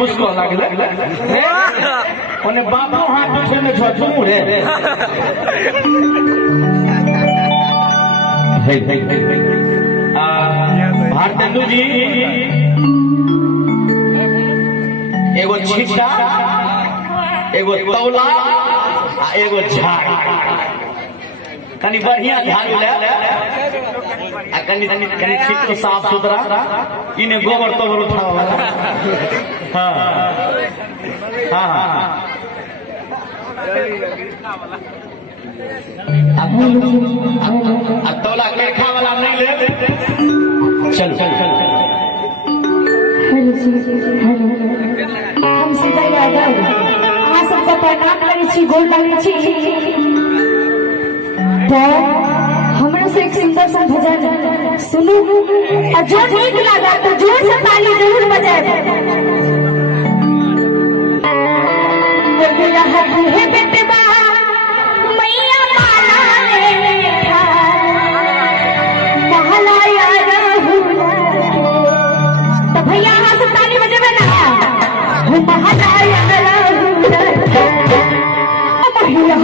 मुस्को लागले ओने बापो हाथ उठे में छ झूम रे हे भारतेंदु जी एगो छिट्टा एगो तौला एगो झाड़ कनी बढ़िया झाड़ू ले आ कनी ठीक तो साफ सुथरा इने गोबर तोबर उठावा वाला हां हां अब तौला केखा वाला नहीं ले चल हेलो हम सीता यादव अहाँ सबके प्रणाम करै छी गोर लागै छी तो हमरा से एक सुंदर सा भजन सुनू और जो ठीक लगा तो जोर से ताली जरूर बजाएं। हे बेटवा मैया माला ले कहला यार तो भैया यहाँ से ताली बजेबे ना हो महला यार महिला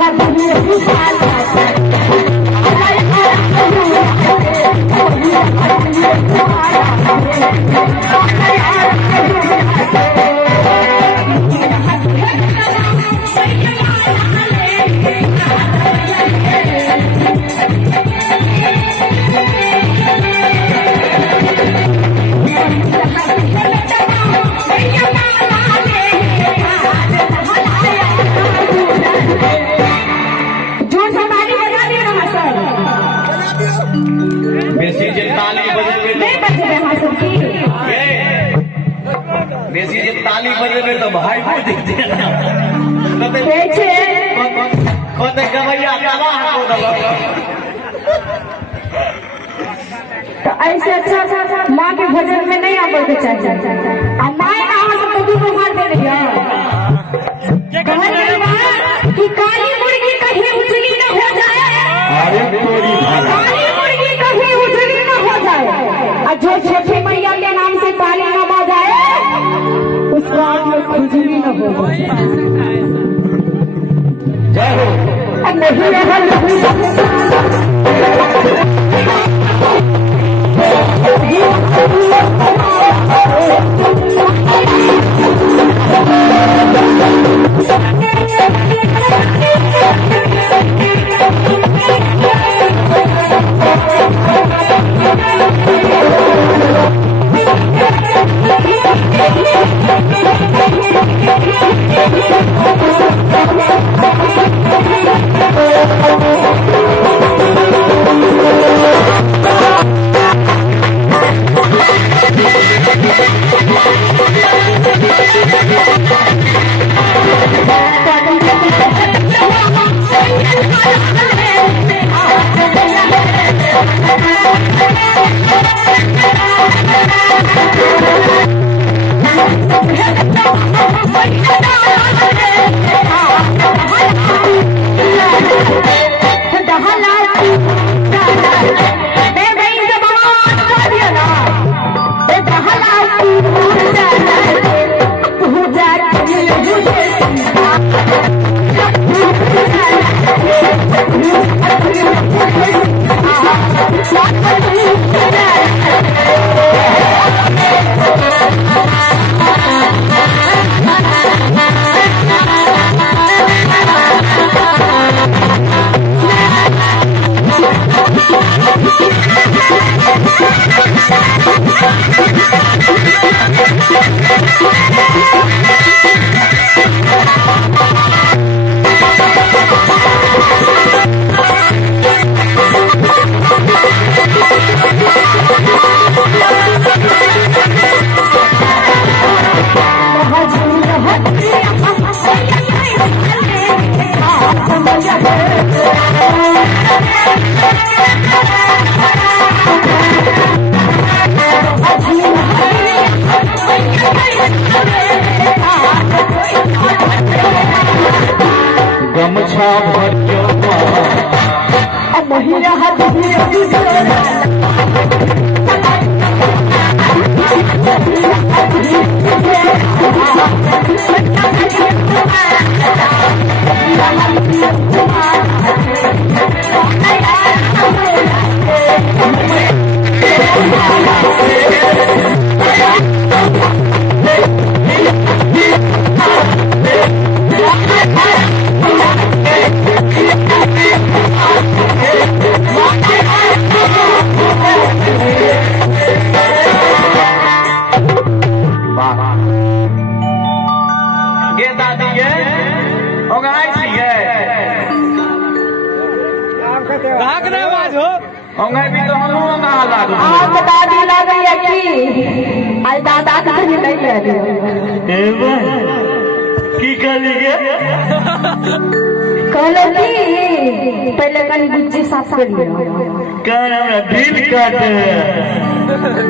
बेसी जे ताली बजेबे तो भाई को देखते ना कहते गवैया तबाह को दबा तो ऐसे अच्छा माँ के भजन में नहीं आवे के चाहिए और माँ आवा से तो दूर मार दे रही है कि काली मुर्गी कहीं उजली न हो जाए अरे तोरी काली मुर्गी कहीं उजली न हो जाए और जो छोटे मैया के नाम से ताली न बजाए उसका में खुजली न हो जय हो नहीं Thank you. ले आली की कहलिए कहलो कि पहले कनी गुच्ची साफ कर लिया कान हमरा दिल काट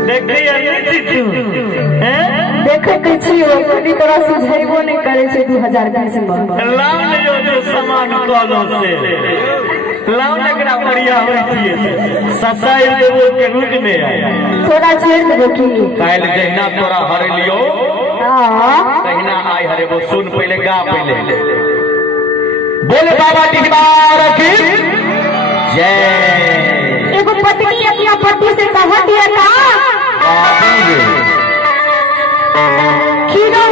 देखिए नहीं तू हैं देखो किछि हो पूरी तरह सुझाइबो नहीं करे छे 2020 में लाव ले जो सामान कॉलो से लाव लगरा बढ़िया होई छिए ससाई देबो के रुक में आया थोड़ा छेड़ देबो की काल जहिना तोरा हरे लियो हां तहिना आई हरे वो सुन पहले गा पहले बोले बाबा टिकबार की जय एगो पत्नी अपना पति से कहत है का खीरो